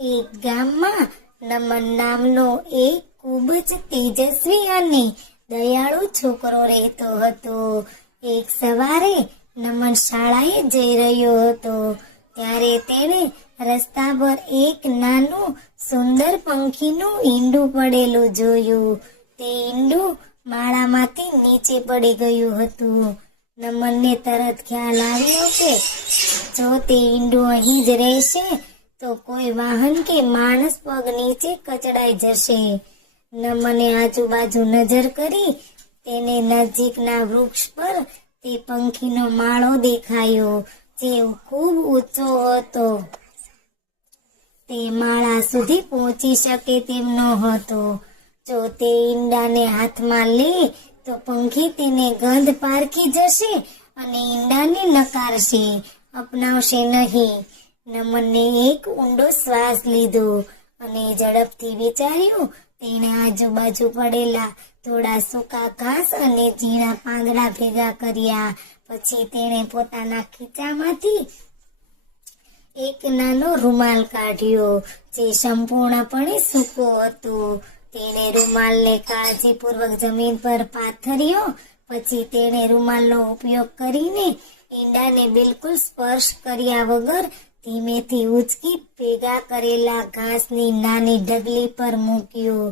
એક ગામમાં નમન નામનો એક ખૂબ જ તેજસ્વી અને દયાળુ છોકરો રહેતો હતો. એક સવારે નમન શાળાએ જઈ રહ્યો હતો ત્યારે તેણે રસ્તા પર એક નાનું સુંદર પંખીનું ઈંડું પડેલું જોયું. તે ઈંડું માળામાંથી નીચે પડી ગયું હતું. નમનને તરત ખ્યાલ આવ્યો કે જો તે ઈંડું અહીં જ રહેશે તો કોઈ વાહન કે માણસ પગ નીચે કચડાઈ જશે. નમને આજુબાજુ નજર કરી તેને નજીકના વૃક્ષ પર તે પંખીનો માળો દેખાયો જે ખૂબ ઊંચો હતો. તે માળા સુધી પહોંચી શકે તેમ નહોતો. જો તે ઈંડાને હાથમાં લે તો પંખી તેને ગંધ પારખી જશે અને ઈંડાને નકારશે, અપનાવશે નહીં. નમનને એક ઊંડો શ્વાસ લીધો અને ઝડપથી વિચાર્યું. તેણે આજુબાજુ પડેલા થોડા સૂકા ઘાસ અને ઝીણા પાંદડા ભેગા કર્યા. પછી તેણે પોતાના ખીચામાંથી એક નાનો રૂમાલ કાઢ્યો જે સંપૂર્ણપણે સૂકો હતો. તેણે રૂમાલને કાળજીપૂર્વક જમીન પર પાથર્યો. પછી તેણે રૂમાલનો ઉપયોગ કરીને ઈંડાને બિલકુલ સ્પર્શ કર્યા વગર ધીમેથી ઉચકી ભેગા કરેલા ઘાસની નાની ઢગલી પર મૂક્યો.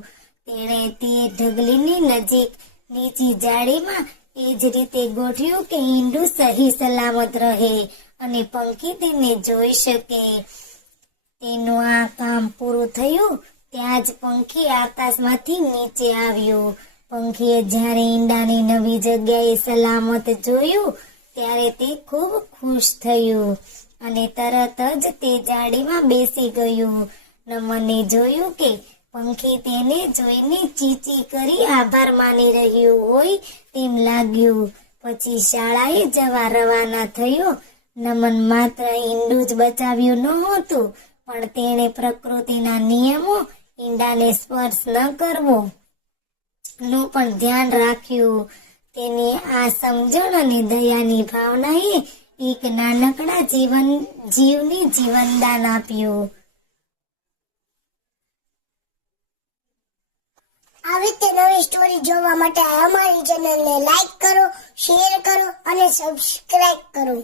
તેણે તે ઢગલીની નજીક નીચી જાળીમાં એ જ રીતે ગોઠવ્યું કે ઈંડું સહી સલામત રહે અને પંખી તેને જોઈ શકે. તેનું આ કામ પૂરું થયું ત્યાં જ પંખી આકાશમાંથી નીચે આવ્યો. પંખીએ જ્યારે ઈંડાની નવી જગ્યાએ સલામત જોયું ત્યારે તે ખૂબ ખુશ થયું અને તરત જ તે જાળીમાં બેસી ગયું. નમને જોયું કે પંખી તેને જોઈને ચીચી કરી આભાર માની રહ્યું હોય તેમ લાગ્યું. પછી શાળાએ જવા રવાના થયો. નમન માત્ર ઈંડું જ બચાવ્યું નહોતું પણ તેણે પ્રકૃતિના નિયમો, ઈંડાને સ્પર્શ ન કરવો નું પણ ધ્યાન રાખ્યું. તેની આ સમજણ અને દયાની ભાવનાએ એક નાનકડા જીવને જીવનદાન આપ્યું. આવી રીતે નવી સ્ટોરી જોવા માટે અમારી ચેનલને લાઈક કરો, શેર કરો અને સબસ્ક્રાઇબ કરો.